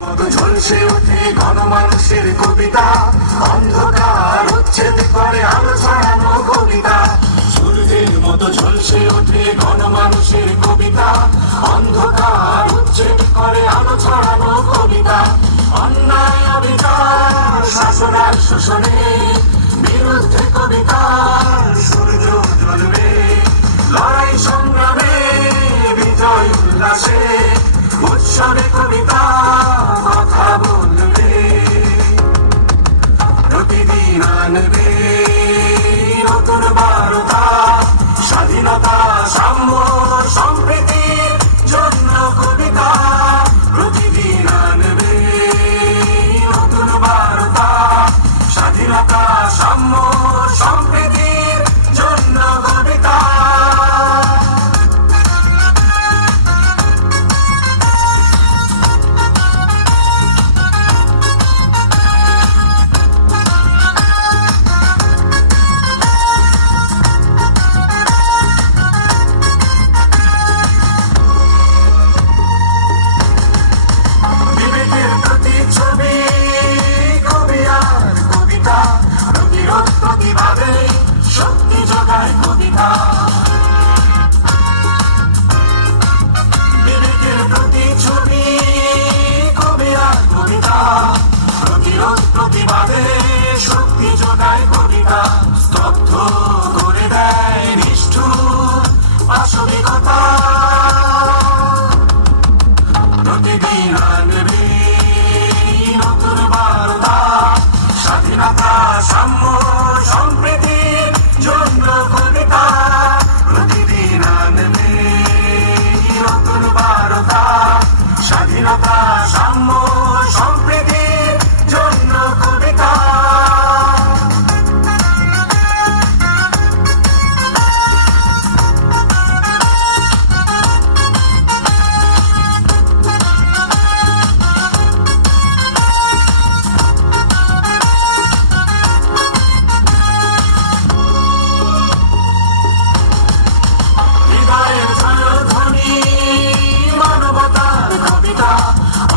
ঝলসে ওঠে গণমানুষের কবিতা, অন্ধকার উচ্ছেদ করে আলো ছড়ানো কবিতা। সূর্যের মতো ঝলসে ওঠে গণমানুষের কবিতা, অন্ধকার উচ্ছেদ করে আলো ছড়ানো কবিতা। অন্যায় অবিচার শাসন আর শোষণে বিরুদ্ধে কবিতা সূর্য জ্বলবে। লড়াই সংগ্রামে বিজয় উল্লাসে উৎসবে কবিতা কথা বলবে। প্রতিদিন আনবে নতুন বার্তা, স্বাধীনতা সাম্য সম্প্রীতির জন্য কবিতা। প্রতিদিন আনবে নতুন বার্তা, স্বাধীনতা সাম্য সম্প্রীতির জন্য কবিতা। প্রতিবাদে শক্তি যোগায় কবিতা, বিবেকের প্রতিচ্ছবি কবি আর কবিতা। প্রতিরোধ প্রতিবাদে শক্তি যোগায় কবিতা, স্তব্ধ করে দেয় নিষ্ঠুর পাশবিকতা। প্রতিদিন আনবে নতুন বার্তা, স্বাধীনতা সাম্য সম্প্রীতির জন্য কবিতা। প্রতিদিন আনবে নতুন বার্তা, স্বাধীনতা সাম্য সম্প্রীতির জন্য কবিতা।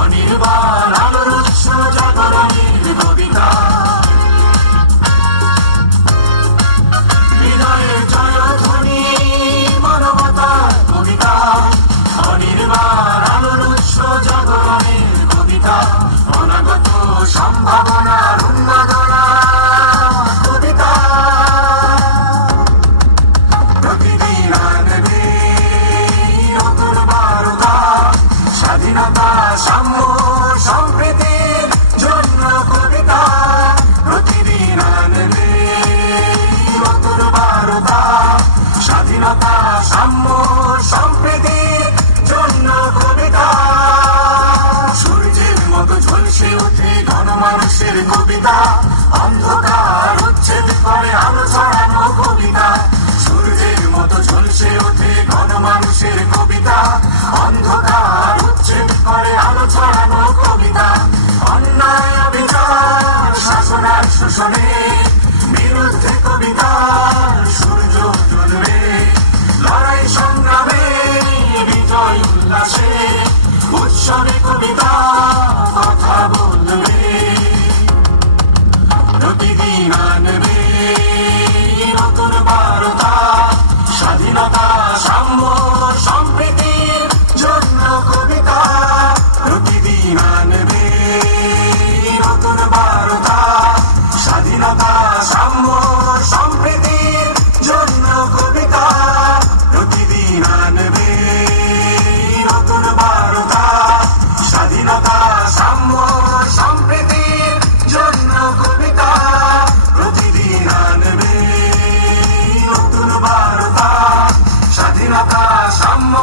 অনির্বাণ আলোর উৎস জাগরণের কবিতা, হৃদয়ের জয়ধ্বনি মানবতার কবিতা। অনির্বাণ আলোর উৎস জাগরণের কবিতা, অনাগত সম্ভাবনার উন্মাদনা কবিতা। প্রতিদিন আনবে নতুন বার্তা, স্বাধীনতা সাম্য সম্প্রীতির জন্য কবিতা। প্রতিদিন আনবে নতুন বার্তা, স্বাধীনতা সাম্য সম্প্রীতির জন্য কবিতা। সূর্যের মতো ঝলসে ওঠে গণমানুষের কবিতা, অন্ধকার উচ্ছেদ করে আলো ছড়ানো কবিতা। সূর্যের মতো ঝলসে ওঠে গণমানুষের কবিতা, অন্ধকার উচ্ছেদ করে আলো ছড়ানো কবিতা। অন্যায় অবিচার শাসন আর শোষণে বিরুদ্ধে কবিতা সূর্য জ্বলবে। লড়াই সংগ্রামে বিজয় উল্লাসে উৎসবে কবিতা কথা বলবে। প্রতিদিন আনবে নতুন বার্তা, স্বাধীনতা সাম্য সম্প্রীতির জন্য কবিতা। প্রতিদিন আনবে নতুন বার্তা, স্বাধীনতা সাম্য সম্প্রীতির জন্য কবিতা। প্রতিদিন আনবে নতুন বার্তা, স্বাধীনতা সাম্য সম্প্রীতির জন্য কবিতা। প্রতিদিন আনবে নতুন বার্তা, স্বাধীনতা সাম্য